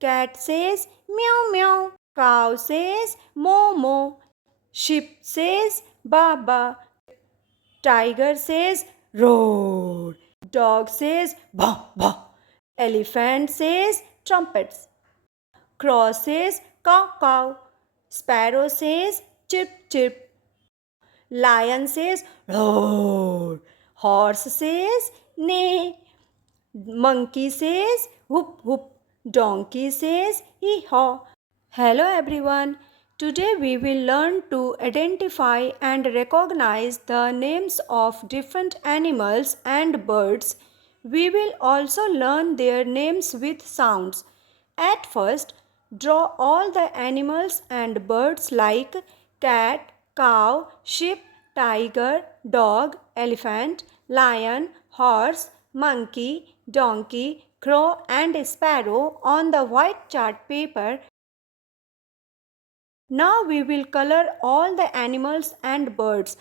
Cat says meow meow. Cow says moo moo. Sheep says ba ba. Tiger says roar. Dog says bah bah. Elephant says trumpets. Crow says caw caw. Sparrow says chirp chirp. Lion says roar. Horse says neigh. Monkey says whoop whoop. Donkey says hee haw. Hello everyone. Today we will learn to identify and recognize the names of different animals and birds. We will also learn their names with sounds. At first, draw all the animals and birds like cat, cow, sheep, tiger, dog, elephant, lion, horse, monkey, donkey, crow and sparrow on the white chart paper. Now we will color all the animals and birds.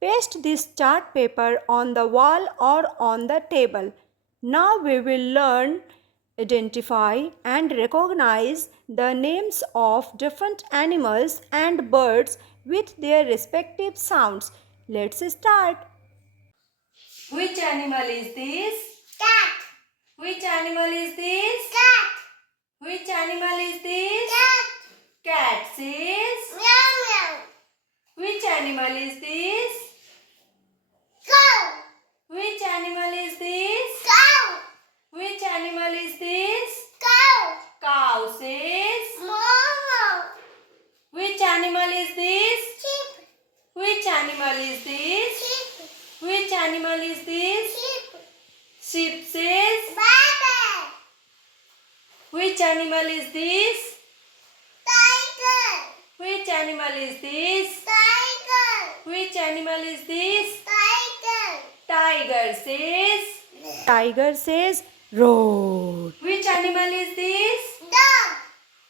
Paste this chart paper on the wall or on the table. Now we will learn, identify and recognize the names of different animals and birds with their respective sounds. Let's start. Which animal is this? Cat. Which animal is this? Cat. Which animal is this? Cat. Cat says. Meow meow. Which animal is this? Cow. Which animal is this? Cow. Which animal is this? Cow. Cow says. Moo. Which animal is this? Sheep. Which animal is this? Sheep. Which animal is this? Sheep. Sheep says. Baby. Which animal is this? Tiger. Which animal is this? Tiger. Which animal is this? Tiger. Tiger says. Tiger says roar. Which animal is this? Dog.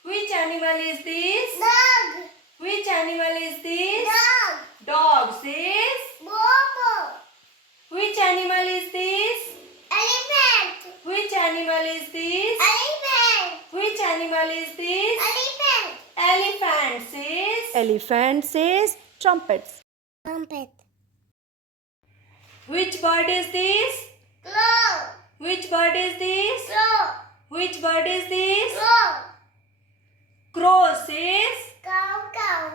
Which animal is this? Dog. Which animal is this? Dog. Dog says. Bobo. Which animal is this? Elephant. Which animal is this? Elephant. Which animal is this? Elephant. Elephant says. Elephant says trumpets. Trumpet. Which bird is this? Crow. Which bird is this? Crow. Which bird is this? Crow. Crow says. Cow. Cow.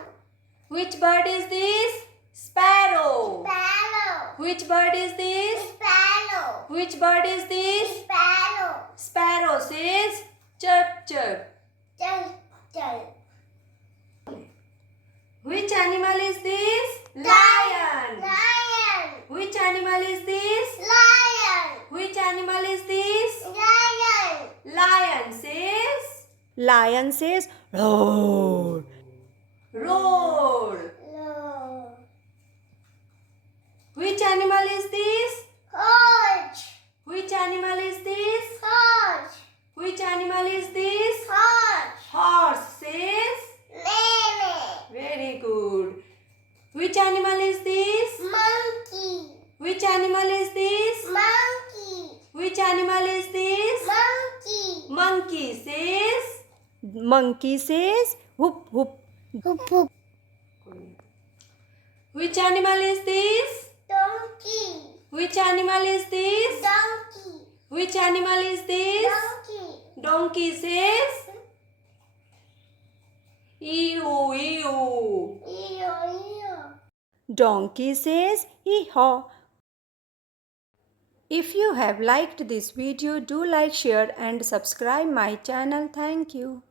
Which bird is this? Sparrow. Sparrow. Which bird is this? Sparrow. Which bird is this? Sparrow. Sparrow says chirp chirp. Chirp, chirp. Which animal is this? Lion. Lion. Lion. Which animal is this? Lion. Which animal is this? Lion. Lion says. Lion says roar. Roar. No. Which animal is this? Horse. Which animal is this? Horse. Which animal is this? Horse. Horse says. Meme. Very good. Which animal is this? Monkey. Which animal is this? Monkey. Which animal is this? Monkey. Monkey says. Monkey says whoop whoop. Hoop hoop. Which animal is this? Donkey. Which animal is this? Donkey. Which animal is this? Donkey. Donkey says. Eeyo, eeyo. Eeyo, eeyo. Donkey says hee haw. If you have liked this video, do like, share and subscribe my channel. Thank you.